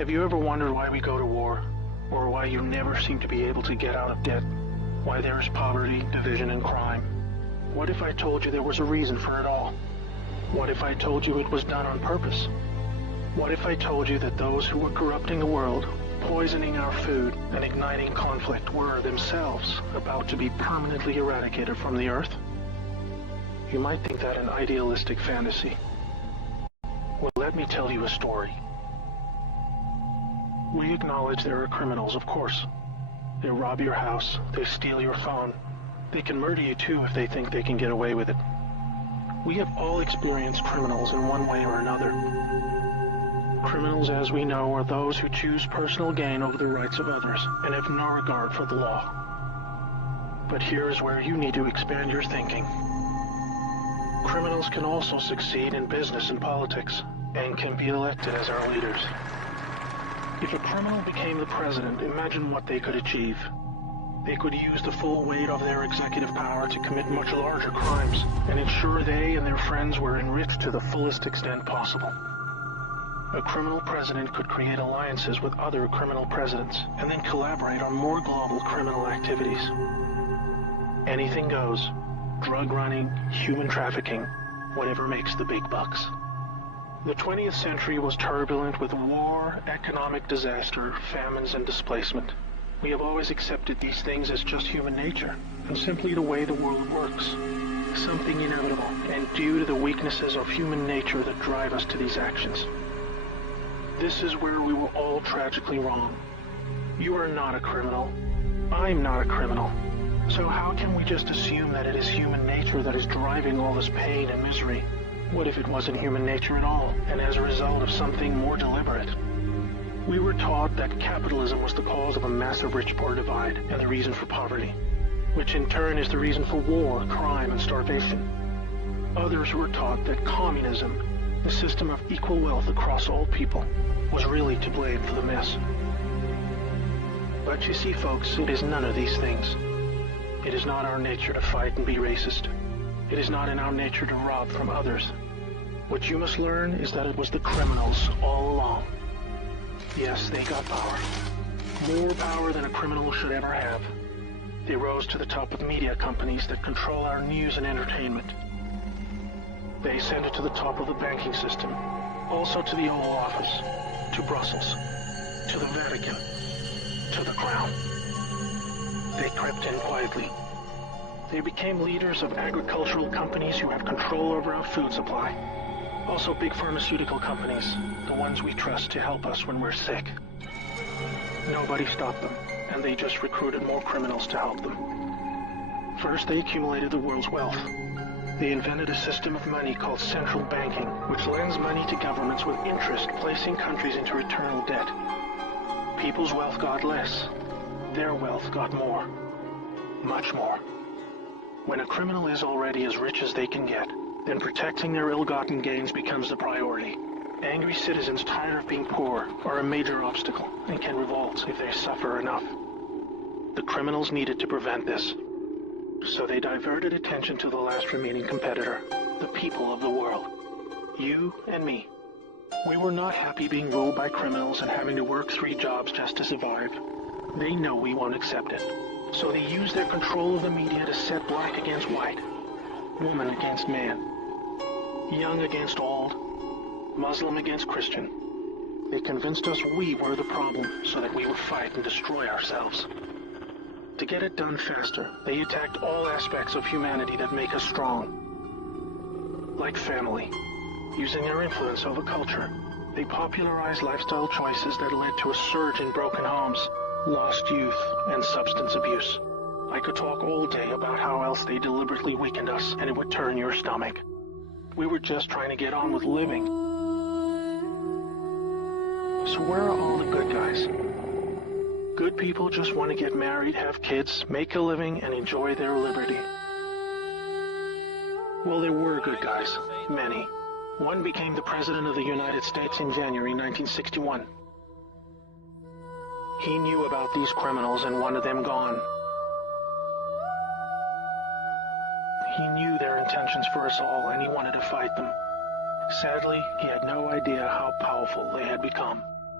Have you ever wondered why we go to war? Or why you never seem to be able to get out of debt? Why there is poverty, division, and crime? What if I told you there was a reason for it all? What if I told you it was done on purpose? What if I told you that those who were corrupting the world, poisoning our food, and igniting conflict were themselves about to be permanently eradicated from the earth? You might think that an idealistic fantasy. Well, let me tell you a story. We acknowledge there are criminals, of course. They rob your house, they steal your phone. They can murder you too if they think they can get away with it. We have all experienced criminals in one way or another. Criminals, as we know, are those who choose personal gain over the rights of others and have no regard for the law. But here is where you need to expand your thinking. Criminals can also succeed in business and politics and can be elected as our leaders. If a criminal became the president, imagine what they could achieve. They could use the full weight of their executive power to commit much larger crimes and ensure they and their friends were enriched to the fullest extent possible. A criminal president could create alliances with other criminal presidents and then collaborate on more global criminal activities. Anything goes. Drug running, human trafficking, whatever makes the big bucks. The 20th century was turbulent with war, economic disaster, famines, and displacement. We have always accepted these things as just human nature, and simply the way the world works. Something inevitable, and due to the weaknesses of human nature that drive us to these actions. This is where we were all tragically wrong. You are not a criminal. I'm not a criminal. So how can we just assume that it is human nature that is driving all this pain and misery? What if it wasn't human nature at all, and as a result of something more deliberate? We were taught that capitalism was the cause of a massive rich-poor divide and the reason for poverty, which in turn is the reason for war, crime, and starvation. Others were taught that communism, the system of equal wealth across all people, was really to blame for the mess. But you see, folks, it is none of these things. It is not our nature to fight and be racist. It is not in our nature to rob from others. What you must learn is that it was the criminals all along. Yes, they got power. More power than a criminal should ever have. They rose to the top of media companies that control our news and entertainment. They ascended to the top of the banking system, also to the Oval Office, to Brussels, to the Vatican, to the Crown. They crept in quietly. They became leaders of agricultural companies who have control over our food supply. Also big pharmaceutical companies, the ones we trust to help us when we're sick. Nobody stopped them, and they just recruited more criminals to help them. First, they accumulated the world's wealth. They invented a system of money called central banking, which lends money to governments with interest, placing countries into eternal debt. People's wealth got less. Their wealth got more. Much more. When a criminal is already as rich as they can get, then protecting their ill-gotten gains becomes the priority. Angry citizens tired of being poor are a major obstacle and can revolt if they suffer enough. The criminals needed to prevent this. So they diverted attention to the last remaining competitor, the people of the world. You and me. We were not happy being ruled by criminals and having to work 3 jobs just to survive. They know we won't accept it. So they use their control of the media to set black against white, woman against man, young against old, Muslim against Christian. They convinced us we were the problem so that we would fight and destroy ourselves. To get it done faster, they attacked all aspects of humanity that make us strong. Like family. Using their influence over culture, they popularized lifestyle choices that led to a surge in broken homes, lost youth, and substance abuse. I could talk all day about how else they deliberately weakened us, and it would turn your stomach. We were just trying to get on with living. So where are all the good guys? Good people just want to get married, have kids, make a living, and enjoy their liberty. Well, there were good guys. Many. One became the President of the United States in January 1961. He knew about these criminals and wanted them gone. He knew their intentions for us all, and he wanted to fight them. Sadly, he had no idea how powerful they had become.